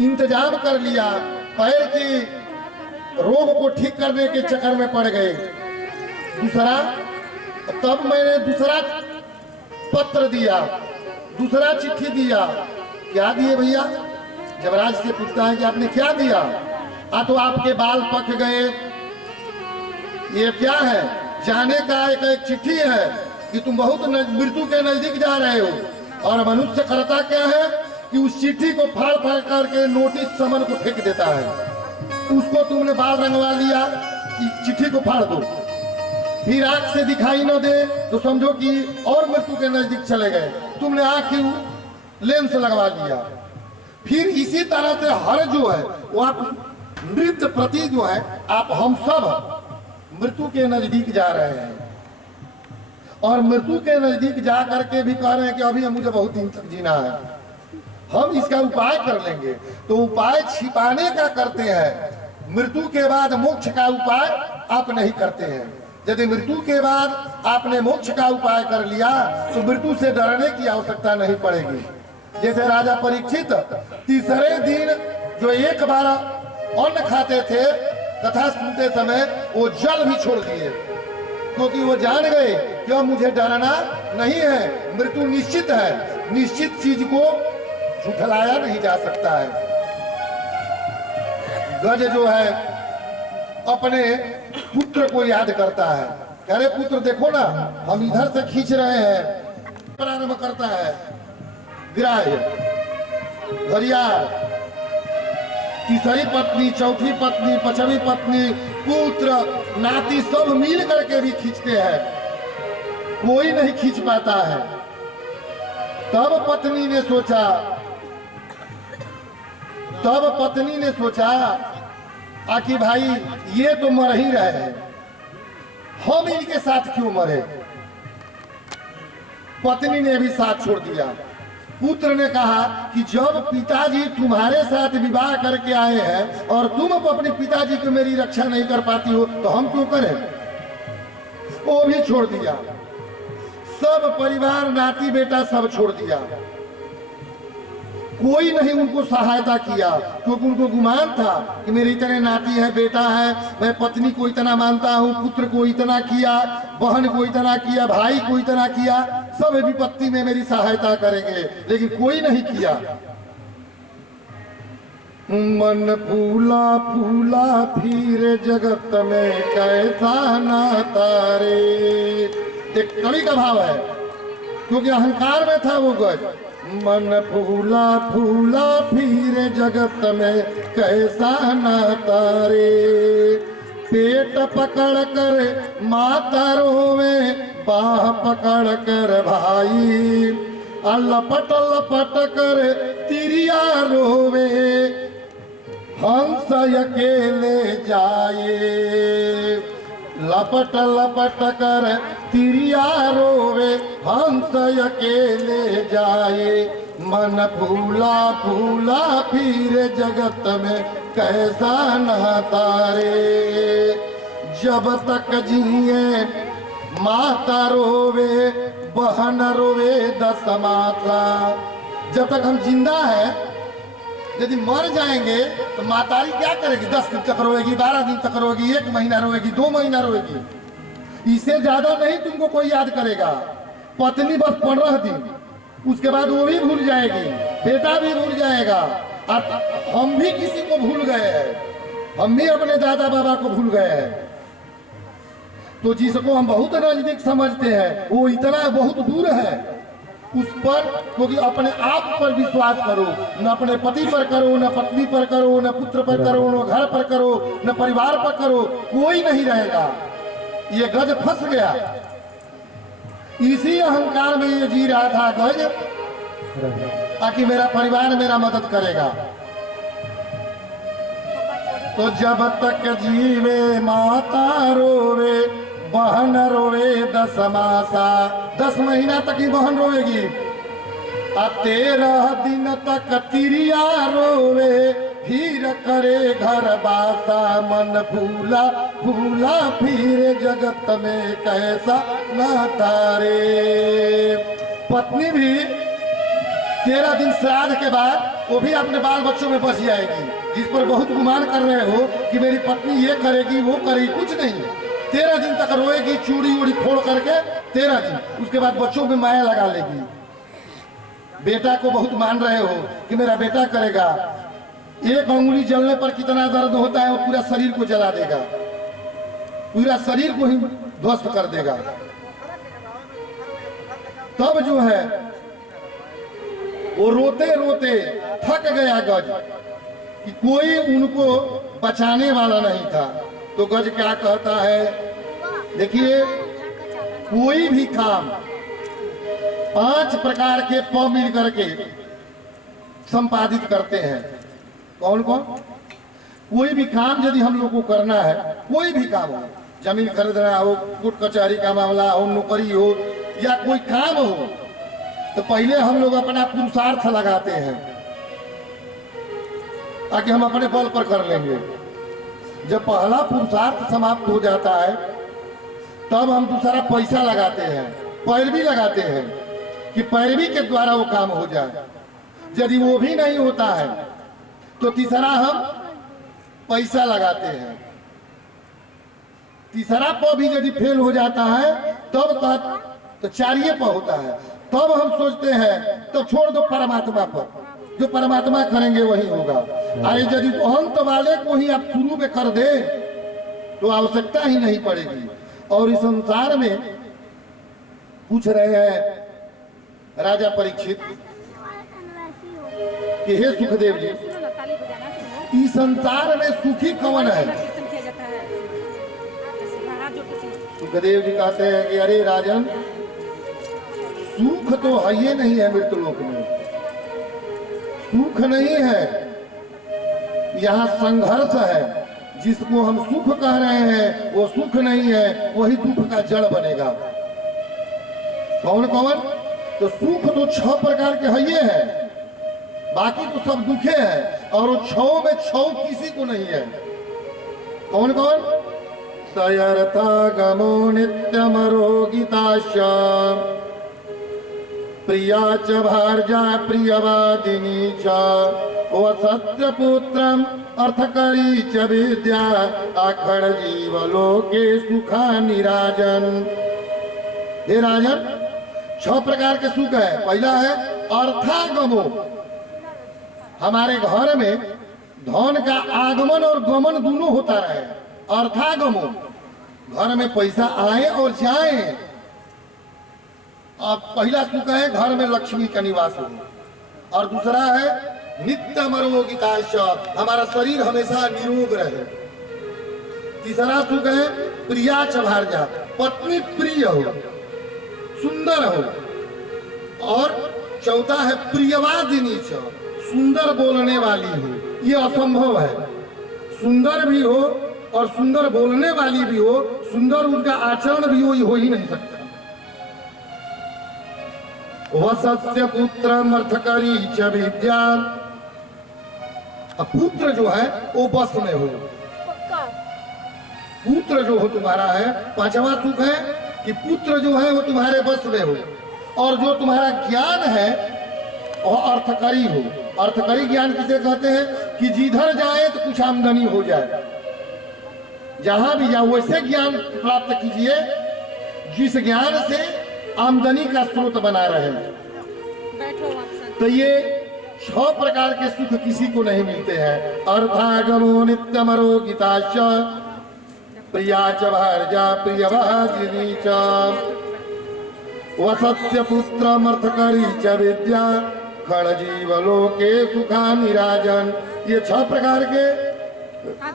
इंतजाम कर लिया, पैर की रोग को ठीक करने के चक्कर में पड़ गए। दूसरा, तब मैंने दूसरा पत्र दिया, दूसरा चिट्ठी दिया। क्या दिए भैया? जबराज से पूछता है कि आपने क्या दिया? तो आपके बाल पक गए। ये क्या है? जाने का एक चिट्ठी है कि तुम बहुत मृत्यु के नजदीक जा रहे हो। और मनुष्य करता क्या है कि उस चिट्ठी को फाड़ फाड़ करके नोटिस समन को फेंक देता है। उसको तुमने बाल रंगवा लिया कि चिट्ठी को फाड़ दो, फिर आंख से दिखाई न दे तो समझो कि और मृत्यु के नजदीक चले गए। तुमने आंख लेंस लगवा लिया। फिर इसी तरह से हर जो है वो आप नृत्य प्रति जो है आप हम सब मृत्यु के नजदीक जा रहे हैं। और मृत्यु के नजदीक जा करके भी कह रहे हैं कि अभी मुझे बहुत दिन तक जीना है, हम इसका उपाय कर लेंगे। तो उपाय छिपाने का करते हैं, मृत्यु के बाद मोक्ष का उपाय आप नहीं करते हैं। यदि मृत्यु के बाद आपने मोक्ष का उपाय कर लिया तो मृत्यु से डरने की आवश्यकता नहीं पड़ेगी। जैसे राजा परीक्षित तीसरे दिन जो एक बार अन्न खाते थे, कथा सुनते समय वो जल भी छोड़ दिए, क्योंकि वो जान गए कि अब मुझे डरना नहीं है, मृत्यु निश्चित है। निश्चित चीज को झुठलाया नहीं जा सकता है। गज जो है अपने पुत्र को याद करता है, कह रहे पुत्र देखो ना हम इधर से खींच रहे हैं। प्रारंभ करता है ग्राह्य, घरियाल, तीसरी पत्नी, चौथी पत्नी, पांचवी पत्नी, पुत्र, नाती सब मिल करके भी खींचते हैं, कोई नहीं खींच पाता है। तब पत्नी ने सोचा कि भाई ये तो मर ही रहे हैं, हम इनके साथ क्यों मरे। पत्नी ने भी साथ छोड़ दिया। पुत्र ने कहा कि जब पिताजी तुम्हारे साथ विवाह करके आए हैं और तुम अपने पिताजी की मेरी रक्षा नहीं कर पाती हो तो हम क्यों करें। वो भी छोड़ दिया, सब परिवार, नाती बेटा सब छोड़ दिया। कोई नहीं उनको सहायता किया, क्योंकि उनको गुमान था कि मेरी इतने नाती है, बेटा है, मैं पत्नी को इतना मानता हूँ, पुत्र को इतना किया, बहन को इतना किया, भाई को इतना किया, सब विपत्ति में मेरी सहायता करेंगे, लेकिन कोई नहीं किया। मन फूला फूला फिर जगत में कैसा नाता रे। एक कवि का भाव है, क्योंकि अहंकार में था वो गज। मन फूला फूला फिर जगत में कैसा नाता रे। पेट पकड़ कर माता रोवे, बाह पकड़ कर भाई, लपट लपट कर तिरिया रोवे, हंस अकेले जाए। लपट लपट कर तिरिया रोवे, हंस अकेले जाए। मन फूला फूला फिर जगत में कैसा नाता रे। जब तक जिए माता रोवे, बहन रोवे दस माता। जब तक हम जिंदा है, यदि मर जाएंगे तो मातारी क्या करेगी? 10 दिन तक रोएगी, 12 दिन तक रोएगी, 1 महीना रोएगी, 2 महीना रोएगी, इससे ज्यादा नहीं तुमको कोई याद करेगा। पत्नी बस 15 दिन, उसके बाद वो भी भूल जाएगी, बेटा भी भूल जाएगा। और हम भी किसी को भूल गए हैं, हम भी अपने दादा बाबा को भूल गए हैं। तो जिसको हम बहुत नजदीक समझते हैं वो इतना बहुत दूर है। उस पर, क्योंकि अपने आप पर विश्वास करो, न अपने पति पर करो, न पत्नी पर करो, न पुत्र पर करो, न घर पर करो, न परिवार पर करो, कोई नहीं रहेगा। ये गज फंस गया, इसी अहंकार में ये जी रहा था गज, ताकि मेरा परिवार मेरा मदद करेगा। तो जब तक जीवे माता रोवे, बहन रोवे 10 मासा। 10 महीना तक ही बहन रोएगी, 13 दिन तक तिरिया रोवे, फिर करे घर बासा। मन फूला फूला फिर जगत में कैसा नाता रे। पत्नी भी 13 दिन श्राद्ध के बाद वो भी अपने बाल बच्चों में बस जाएगी, जिस पर बहुत गुमान कर रहे हो कि मेरी पत्नी ये करेगी वो करेगी, कुछ नहीं। 13 दिन तक रोएगी, चूड़ी उड़ी फोड़ करके 13 दिन, उसके बाद बच्चों में माया लगा लेगी। बेटा को बहुत मान रहे हो कि मेरा बेटा करेगा, एक अंगुली जलने पर कितना दर्द होता है, वो पूरा शरीर को जला देगा, पूरा शरीर को ही ध्वस्त कर देगा। तब जो है वो रोते रोते थक गया गज कि कोई उनको बचाने वाला नहीं था। तो गज क्या कहता है, देखिए कोई भी काम 5 प्रकार के प मिल करके संपादित करते हैं। कौन कौन? कोई भी काम यदि हम लोग को करना है, कोई भी काम हो, जमीन खरीदना हो, कोर्ट कचहरी का मामला हो, नौकरी हो या कोई काम हो, तो पहले हम लोग अपना पुरुषार्थ लगाते हैं ताकि हम अपने बल पर कर लेंगे। जब पहला पुरुषार्थ समाप्त हो जाता है तब हम दूसरा पैसा लगाते हैं, पैरवी लगाते हैं कि पैरवी के द्वारा वो काम हो जाए। यदि वो भी नहीं होता है तो तीसरा हम पैसा लगाते हैं। तीसरा प भी यदि फेल हो जाता है तब तो चारिये प होता है। तब हम सोचते हैं तो छोड़ दो परमात्मा पर, जो परमात्मा करेंगे वही होगा। अरे यदि अंत वाले को ही आप शुरू में कर दे तो आवश्यकता ही नहीं पड़ेगी। और इस संसार में पूछ रहे हैं राजा परीक्षित कि हे सुखदेव जी, इस संसार में सुखी कौन है? सुखदेव जी कहते हैं कि अरे राजन, सुख तो है ही नहीं है मृत्युलोक में, सुख नहीं है, यहाँ संघर्ष है। जिसको हम सुख कह रहे हैं वो सुख नहीं है, वही दुख का जड़ बनेगा। कौन कौन? तो सुख तो 6 प्रकार के है ये है, बाकी तो सब दुखे हैं। और वो 6 में 6 किसी को नहीं है। कौन कौन? सयर्था गमो नित्यमरोगिताश्च प्रिया च भार्या प्रियवादिनी च वसत्य पुत्रम अर्थकरी च विद्या अखंड जीवलोके सुखा निराजन। हे राजन, 6 प्रकार के सुख है। पहला है अर्थागमो, हमारे घर में धन का आगमन और गमन दोनों होता रहे। अर्थागमो, घर में पैसा आए और जाए। अब पहला सुख है घर में लक्ष्मी का निवास हो। और दूसरा है नित्य मरोगिताश्च, हमारा शरीर हमेशा निरोग रहे। तीसरा सुख है प्रिया च भार्या, पत्नी प्रिय हो, सुंदर हो। और चौथा है प्रियवादिनी च, सुंदर बोलने वाली हो। ये असंभव है, सुंदर भी हो और सुंदर बोलने वाली भी हो, सुंदर उनका आचरण भी हो ही नहीं सकता। वसत्य पुत्र अर्थकरी च विद्या, पुत्र जो है वो बस में हो। पुत्र जो हो तुम्हारा है। 5वां सुख है कि पुत्र जो है वो तुम्हारे बस में हो। और जो तुम्हारा ज्ञान है वो अर्थकरी हो। अर्थकरी ज्ञान किसे कहते हैं? कि जिधर जाए तो कुछ आमदनी हो जाए, जहां भी जाओ वैसे ज्ञान प्राप्त कीजिए जिस ज्ञान से आमदनी का स्रोत बना रहे। तो ये 6 प्रकार के सुख किसी को नहीं मिलते हैं। अर्थागमो नित्यमरोगिताश्च प्रिया च भार्या प्रियवादिनी च वसत्य पुत्रम अर्थकरी च विद्या खड़ जीवलोके सुखा निराजन। ये 6 प्रकार के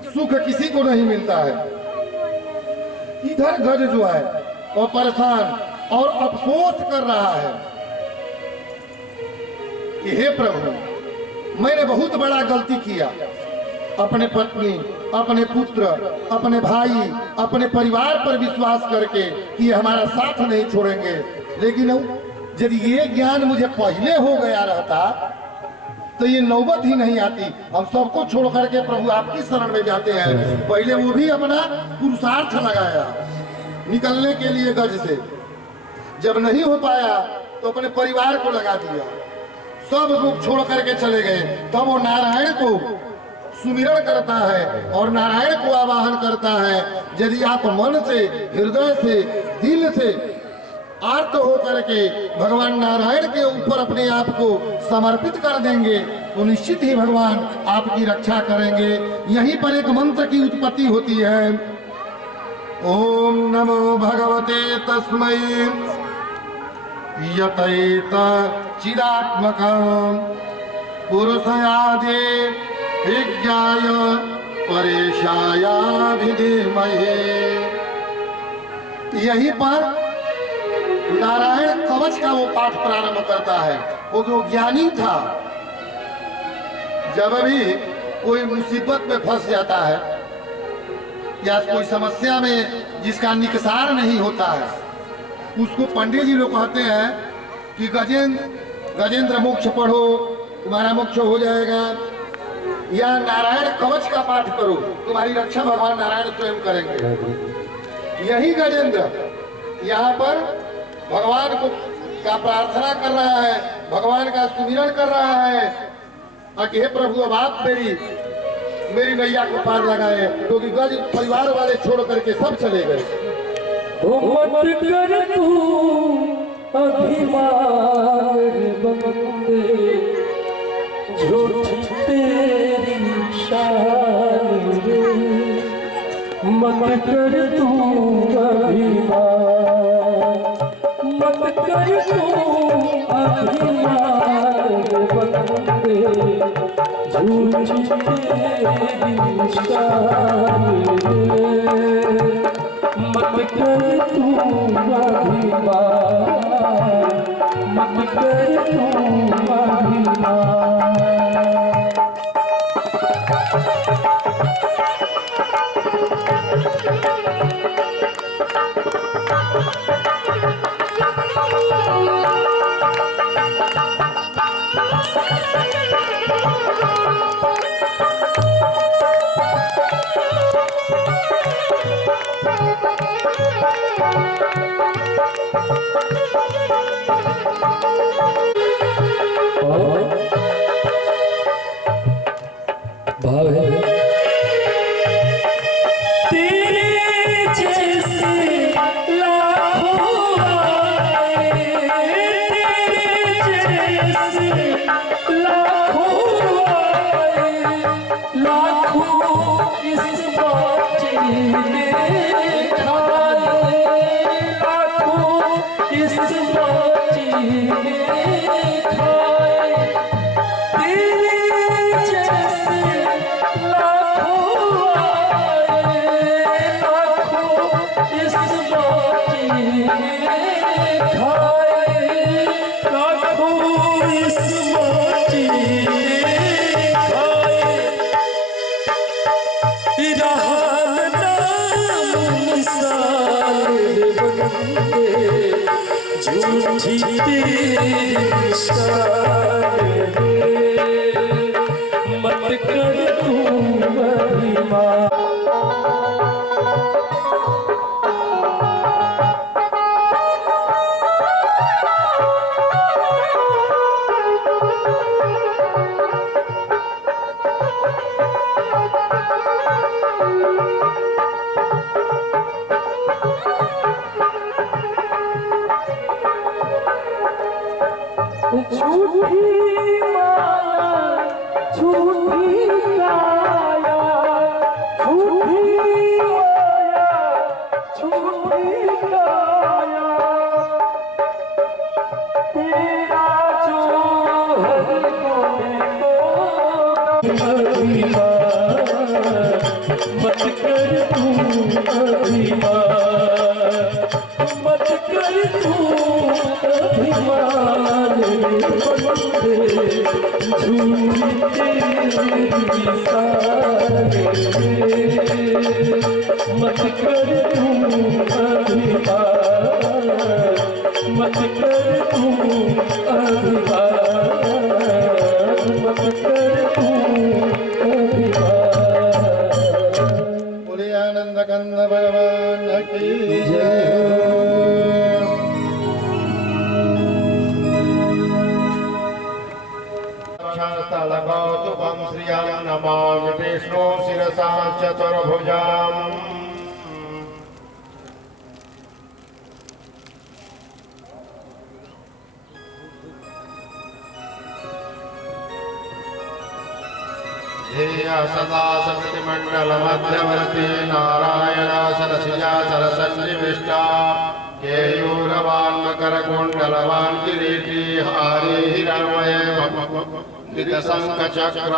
सुख किसी को नहीं मिलता है। इधर गज जो है वो परेशान और अफसोस कर रहा है कि हे प्रभु, मैंने बहुत बड़ा गलती किया। अपने पत्नी, अपने पुत्र, अपने भाई, अपने परिवार पर विश्वास करके कि ये हमारा साथ नहीं छोड़ेंगे। लेकिन यदि ये ज्ञान मुझे पहले हो गया रहता तो ये नौबत ही नहीं आती। हम सबको छोड़ करके प्रभु आपकी शरण में जाते हैं। पहले वो भी अपना पुरुषार्थ लगाया निकलने के लिए गज से, जब नहीं हो पाया तो अपने परिवार को लगा दिया, सब रूप छोड़ करके चले गए। तब वो नारायण को सुमिरण करता है और नारायण को आवाहन करता है। यदि आप मन से, हृदय से, दिल से आर्त होकर के भगवान नारायण के ऊपर अपने आप को समर्पित कर देंगे तो निश्चित ही भगवान आपकी रक्षा करेंगे। यहीं पर एक मंत्र की उत्पत्ति होती है। ओम नमो भगवते तस्मै यतैत चिदात्मकं पुरुषयादि विज्ञाय परेशायाभिधीमहे। यहीं पर नारायण कवच का वो पाठ प्रारंभ करता है। वो जो ज्ञानी था, जब भी कोई मुसीबत में फंस जाता है या कोई समस्या में जिसका निकसार नहीं होता है, उसको पंडित जी लोग कहते हैं कि गजेंद्र मोक्ष पढ़ो, तुम्हारा मोक्ष हो जाएगा, या नारायण कवच का पाठ करो, तुम्हारी रक्षा भगवान नारायण स्वयं करेंगे। यही गजेंद्र यहाँ पर भगवान को का प्रार्थना कर रहा है, भगवान का सुमिरन कर रहा है कि हे प्रभु अब आप मेरी नैया को पार लगाए, क्योंकि गज परिवार वाले छोड़ करके सब चले गए। मत कर तू अभिमान बंदे, झूठी तेरी शान रे। मत कर तू अभिमान, मत कर तू अभिमान बंदे, झूठी तेरी शान रे। मत कर तू अभिमान, मत कर तू अभिमान। भाव है तेरे जैसे लाखों आए, तेरे जैसे लाखों आए, लाखों इस बाजी ने खाए, लाखों इस बाजी ने खाए। तेरे जैसे लाखों आए, लाखों इस बाजी ने खाए, लाखों इस बाजी ने खाए। रहल नाम मिसाल बंदे, झूठी तेरी शान रे। मत कर तू अभिमान। झूठी माया, झूठी काया, झूठी माया, झूठी काया। तेरा जो हर कोने को अभिमान, मत कर तू अभिमान, मत कर तू अभिमान बंदे, झूठी तेरी शान रे। मत कर तू अभिमान, मत कर तू अभिमान, मत कर तू अभिमान। बोले आनंद कंद भगवान की जय। स्थलकौतुकं श्रियं नमामि विष्णु शिरसा चतुर्भुजाम् ध्येया सदा सकृतिमण्डलमध्यवर्ती नारायण सरसिजा सरसन्निविष्टा केयूरवान् मकरकुण्डलवान् किरीटी हारी हिरण्मये गीतशङ्खचक्र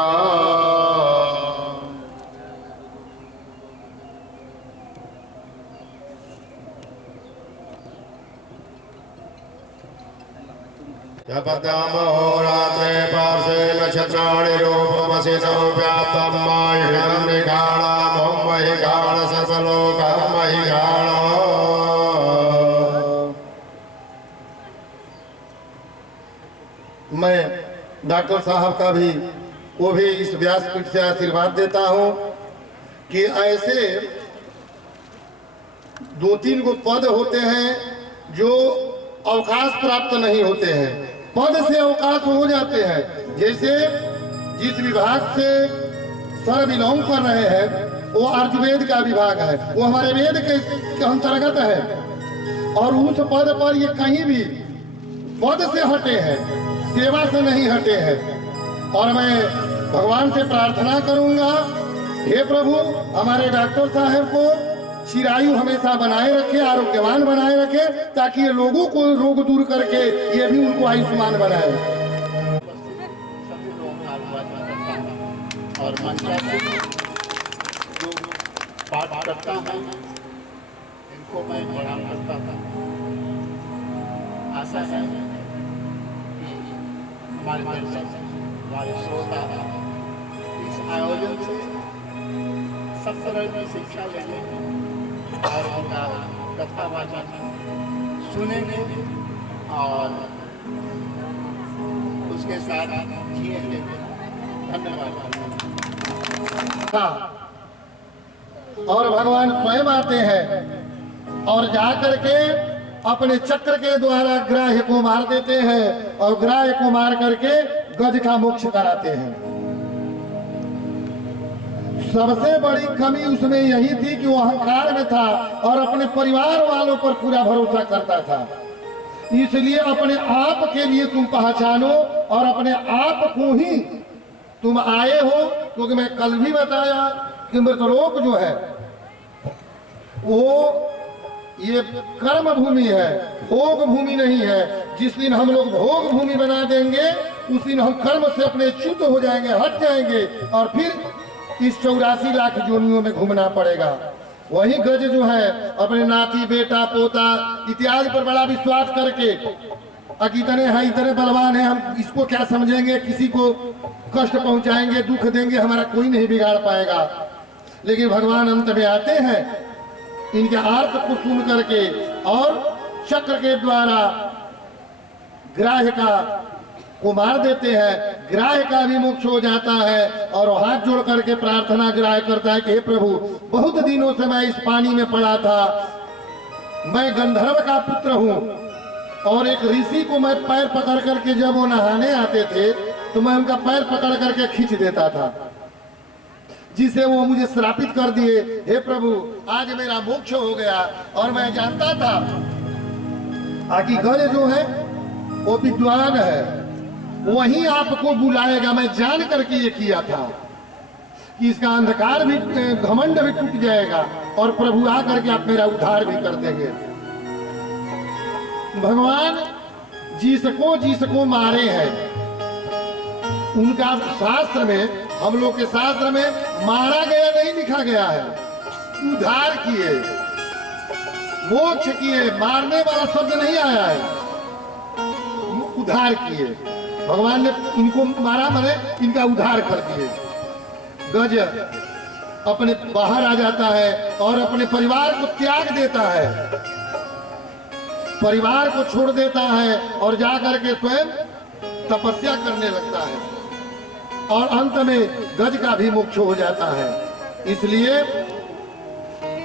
जपतामहोरात्रे पार्श्वे नक्षत्राणि रूपमसितो व्याप्तं मायुषं निघाणामो महिघाण सर्वलोकः महिघाण। मैं डॉक्टर साहब का भी वो भी इस व्यासपीठ से आशीर्वाद देता हूँ कि ऐसे 2-3 गो पद होते हैं जो अवकाश प्राप्त नहीं होते हैं, पद से अवकाश हो जाते हैं। जैसे जिस विभाग से सर बिलोंग कर रहे हैं वो आयुर्वेद का विभाग है, वो हमारे वेद के अंतर्गत है और उस पद पर ये कहीं भी पद से हटे हैं, सेवा से नहीं हटे हैं। और मैं भगवान से प्रार्थना करूंगा, हे प्रभु हमारे डॉक्टर साहब को चिरायु हमेशा बनाए रखे, आरोग्यवान बनाए रखे, ताकि ये लोगों को रोग दूर करके ये भी उनको आयुष्मान बनाए। और मंत्रालय जो पाठ करता है इनको मैं प्रणाम करता था। आशा है कि हमारे दर्शक हमारे श्रोता इस आयोजन से सब तरह की शिक्षा लेने और उनका कथा वाचन सुनेंगे और उसके साथ जिएंगे। धन्यवाद। और भगवान स्वयं आते हैं और जाकर के अपने चक्र के द्वारा ग्राह्य को मार देते हैं और ग्राह्य को मार करके गज का मोक्ष कराते हैं। सबसे बड़ी कमी उसमें यही थी कि वो अहंकार में था और अपने परिवार वालों पर पूरा भरोसा करता था। इसलिए अपने आप के लिए तुम पहचानो और अपने आप को ही तुम आए हो, क्योंकि मैं कल भी बताया कि मृतलोक जो है वो ये कर्म भूमि है, भोग भूमि नहीं है। जिस दिन हम लोग भोग भूमि बना देंगे उस दिन हम कर्म से अपने च्युत हो जाएंगे, हट जाएंगे और फिर इस 84 लाख जोनियों में घूमना पड़ेगा। वही गज जो है अपने नाती बेटा पोता इत्यादि पर बड़ा विश्वास करके इतने हैं, इतने बलवान हैं, हम इसको क्या समझेंगे, किसी को कष्ट पहुंचाएंगे, दुख देंगे, हमारा कोई नहीं बिगाड़ पाएगा। लेकिन भगवान अंत में आते हैं इनके आर्त को सुन करके और चक्र के द्वारा ग्राह्य का को मार देते हैं, ग्राह्य का भी मोक्ष हो जाता है और हाथ जोड़ करके प्रार्थना ग्राह्य करता है कि हे प्रभु बहुत दिनों से मैं इस पानी में पड़ा था, मैं गंधर्व का पुत्र हूँ और एक ऋषि को मैं पैर पकड़ करके जब वो नहाने आते थे तो मैं उनका पैर पकड़ करके खींच देता था, जिसे वो मुझे श्रापित कर दिए। हे प्रभु आज मेरा मोक्ष हो गया और मैं जानता था कि गज जो है वो विद्वान है, वही आपको बुलाएगा। मैं जान करके ये किया था कि इसका अंधकार भी, घमंड भी टूट जाएगा और प्रभु आ करके आप मेरा उद्धार भी कर देंगे। भगवान जिसको मारे हैं उनका शास्त्र में, हम लोग के शास्त्र में मारा गया नहीं लिखा गया है, उद्धार किए, मोक्ष किए, मारने वाला शब्द नहीं आया है, उद्धार किए। भगवान ने इनको मारा, मारे इनका उद्धार कर दिए। गज अपने बाहर आ जाता है और अपने परिवार को त्याग देता है, परिवार को छोड़ देता है और जाकर के स्वयं तपस्या करने लगता है और अंत में गज का भी मोक्ष हो जाता है। इसलिए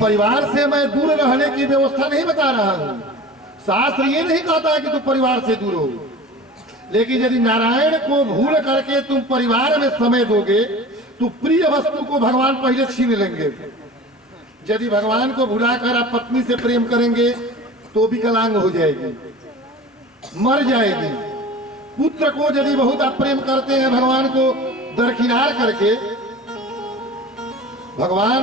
परिवार से मैं दूर रहने की व्यवस्था नहीं बता रहा हूँ, शास्त्र ये नहीं कहता है कि तू परिवार से दूर हो, लेकिन यदि नारायण को भूल करके तुम परिवार में समय दोगे तो प्रिय वस्तु को भगवान पहले छीन लेंगे। यदि भगवान को भुलाकर आप पत्नी से प्रेम करेंगे तो विकलांग हो जाएगी, मर जाएगी। पुत्र को यदि बहुत आप प्रेम करते हैं भगवान को दरकिनार करके, भगवान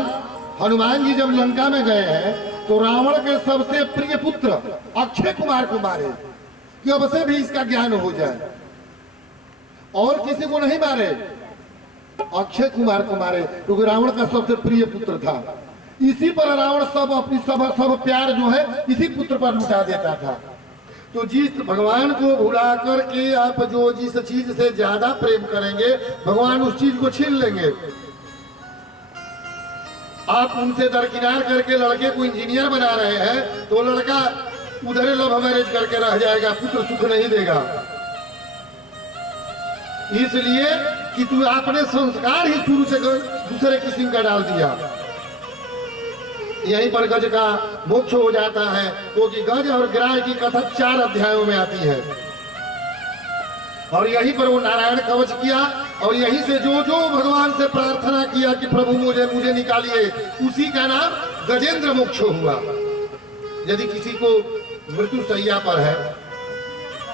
हनुमान जी जब लंका में गए हैं तो रावण के सबसे प्रिय पुत्र अक्षय कुमार को मारे कि अब से भी इसका ज्ञान हो जाए, और किसी को नहीं मारे, अक्षय कुमार को मारे क्योंकि रावण का सबसे प्रिय पुत्र था। इसी पर रावण सब अपनी सब प्यार जो है इसी पुत्र पर लुटा देता था। तो जिस भगवान को भुला करके आप जो जिस चीज से ज्यादा प्रेम करेंगे भगवान उस चीज को छीन लेंगे। आप उनसे दरकिनार करके लड़के को इंजीनियर बना रहे हैं तो लड़का उधर लव मैरिज करके रह जाएगा, पुत्र सुख नहीं देगा। इसलिए कि तू आपने संस्कार ही शुरू से दूसरे किस्म का डाल दिया। यहीं पर गज का मोक्ष हो जाता है, क्योंकि गज और ग्राह की कथा 4 अध्यायों में आती है। और यहीं पर वो नारायण कवच किया और यहीं से जो जो भगवान से प्रार्थना किया कि प्रभु मुझे निकालिए, उसी का नाम गजेंद्र मोक्ष हुआ। यदि किसी को मृत्यु शैया पर है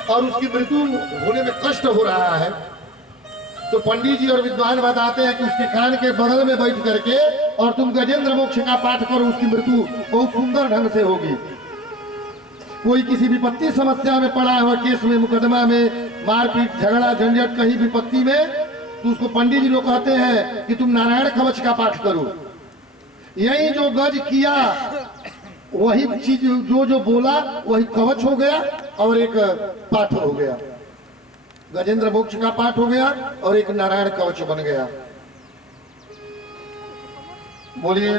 और उसकी मृत्यु होने में कष्ट हो रहा है तो पंडित जी और विद्वान बताते हैं कि उसके कान के बगल में बैठ करके और तुम गजेंद्र मोक्ष का पाठ करो, उसकी मृत्यु बहुत सुंदर ढंग से होगी। कोई किसी विपत्ति समस्या में पड़ा हुआ, केस में, मुकदमा में, मारपीट झगड़ा झंझट कहीं विपत्ति में, तो उसको पंडित जी लोग कहते हैं कि तुम नारायण कवच का पाठ करो। यही जो गज किया वही चीज जो जो बोला वही कवच हो गया और एक पाठ हो गया, गजेंद्र मोक्ष का पाठ हो गया और एक नारायण कवच बन गया। बोलिए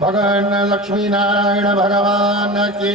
भगवान लक्ष्मी नारायण भगवान के।